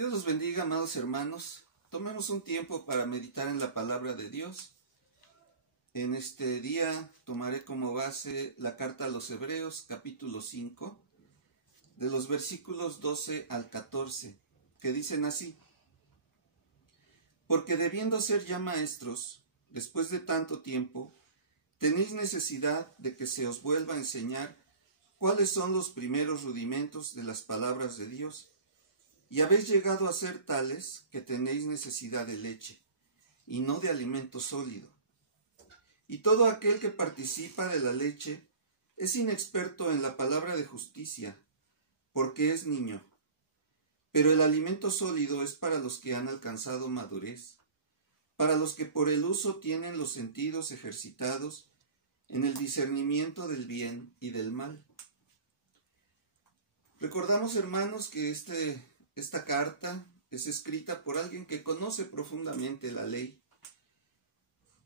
Dios los bendiga, amados hermanos. Tomemos un tiempo para meditar en la palabra de Dios. En este día tomaré como base la carta a los Hebreos, capítulo 5, de los versículos 12 al 14, que dicen así: Porque debiendo ser ya maestros, después de tanto tiempo, tenéis necesidad de que se os vuelva a enseñar cuáles son los primeros rudimentos de las palabras de Dios, y habéis llegado a ser tales que tenéis necesidad de leche, y no de alimento sólido. Y todo aquel que participa de la leche es inexperto en la palabra de justicia, porque es niño. Pero el alimento sólido es para los que han alcanzado madurez, para los que por el uso tienen los sentidos ejercitados en el discernimiento del bien y del mal. Recordamos, hermanos, que esta carta es escrita por alguien que conoce profundamente la ley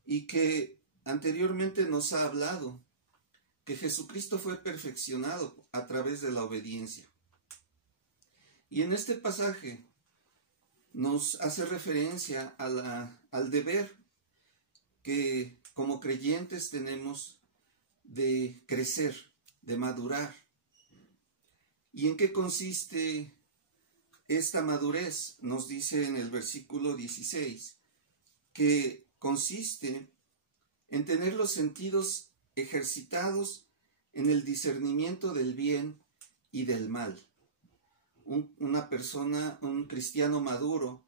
y que anteriormente nos ha hablado que Jesucristo fue perfeccionado a través de la obediencia. Y en este pasaje nos hace referencia al deber que como creyentes tenemos de crecer, de madurar. ¿Y en qué consiste esta madurez? Nos dice en el versículo 16 que consiste en tener los sentidos ejercitados en el discernimiento del bien y del mal. Una persona, un cristiano maduro,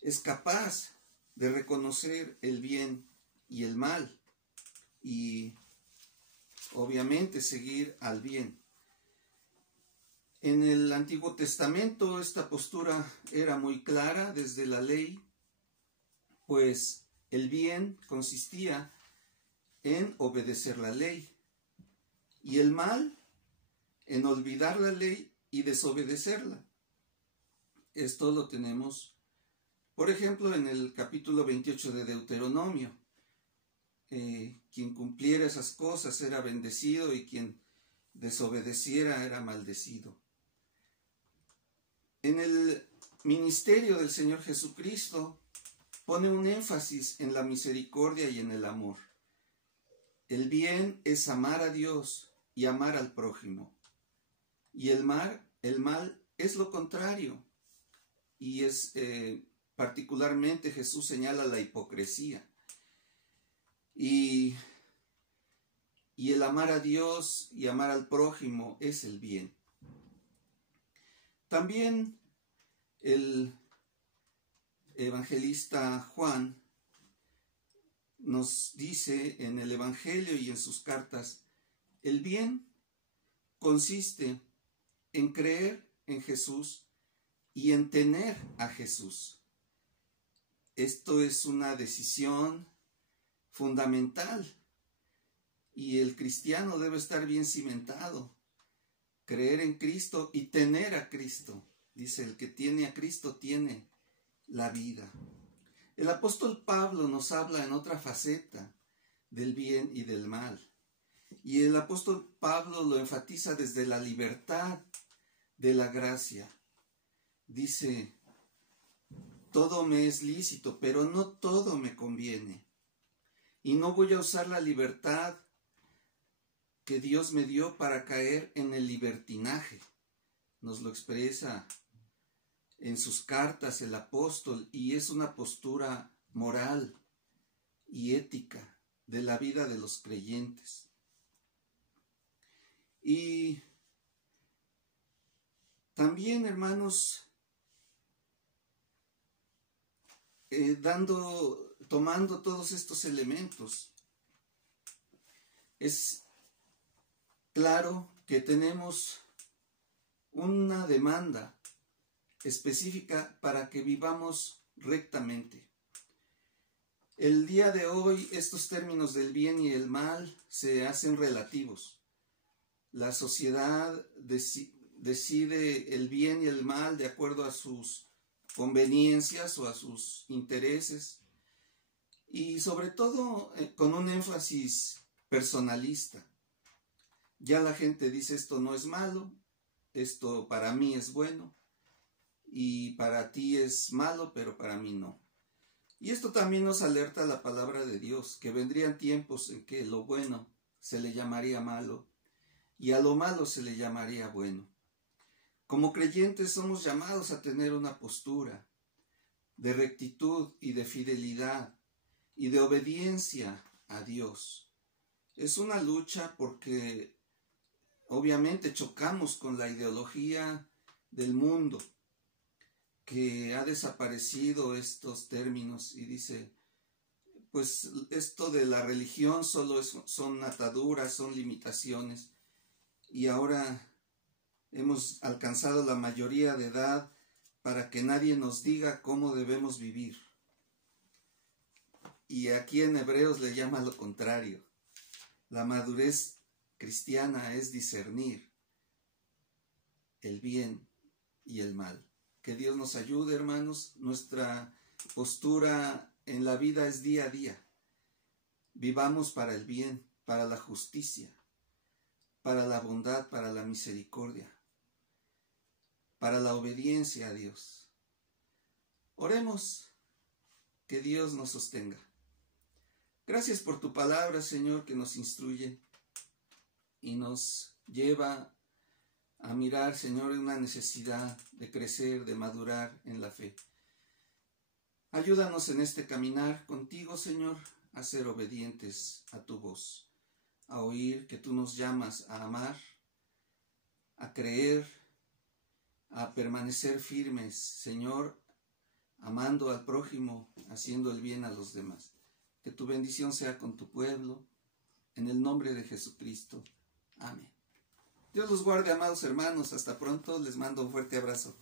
es capaz de reconocer el bien y el mal y obviamente seguir al bien. En el Antiguo Testamento esta postura era muy clara desde la ley, pues el bien consistía en obedecer la ley y el mal en olvidar la ley y desobedecerla. Esto lo tenemos, por ejemplo, en el capítulo 28 de Deuteronomio. Quien cumpliera esas cosas era bendecido y quien desobedeciera era maldecido. En el ministerio del Señor Jesucristo pone un énfasis en la misericordia y en el amor. El bien es amar a Dios y amar al prójimo. Y el mal es lo contrario. Y particularmente Jesús señala la hipocresía. Y el amar a Dios y amar al prójimo es el bien. También el evangelista Juan nos dice en el Evangelio y en sus cartas: el bien consiste en creer en Jesús y en tener a Jesús. Esto es una decisión fundamental y el cristiano debe estar bien cimentado. Creer en Cristo y tener a Cristo. Dice, el que tiene a Cristo tiene la vida. El apóstol Pablo nos habla en otra faceta del bien y del mal. Y el apóstol Pablo lo enfatiza desde la libertad de la gracia. Dice, todo me es lícito, pero no todo me conviene. Y no voy a usar la libertad que Dios me dio para caer en el libertinaje. Nos lo expresa en sus cartas el apóstol, y es una postura moral y ética de la vida de los creyentes. Y también, hermanos, tomando todos estos elementos, es claro que tenemos una demanda específica para que vivamos rectamente. El día de hoy estos términos del bien y el mal se hacen relativos. La sociedad decide el bien y el mal de acuerdo a sus conveniencias o a sus intereses y sobre todo con un énfasis personalista. Ya la gente dice, esto no es malo, esto para mí es bueno. y para ti es malo, pero para mí no. Y esto también nos alerta la palabra de Dios, que vendrían tiempos en que lo bueno se le llamaría malo y a lo malo se le llamaría bueno. Como creyentes somos llamados a tener una postura de rectitud y de fidelidad y de obediencia a Dios. Es una lucha porque obviamente chocamos con la ideología del mundo, que ha desaparecido estos términos y dice, pues esto de la religión solo son ataduras, son limitaciones, y ahora hemos alcanzado la mayoría de edad para que nadie nos diga cómo debemos vivir. Y aquí en Hebreos le llama lo contrario. La madurez cristiana es discernir el bien y el mal. Que Dios nos ayude, hermanos. Nuestra postura en la vida es día a día. Vivamos para el bien, para la justicia, para la bondad, para la misericordia, para la obediencia a Dios. Oremos, que Dios nos sostenga. Gracias por tu palabra, Señor, que nos instruye y nos lleva a mirar, Señor, una necesidad de crecer, de madurar en la fe. Ayúdanos en este caminar contigo, Señor, a ser obedientes a tu voz, a oír que tú nos llamas a amar, a creer, a permanecer firmes, Señor, amando al prójimo, haciendo el bien a los demás. Que tu bendición sea con tu pueblo, en el nombre de Jesucristo. Amén. Dios los guarde, amados hermanos. Hasta pronto. Les mando un fuerte abrazo.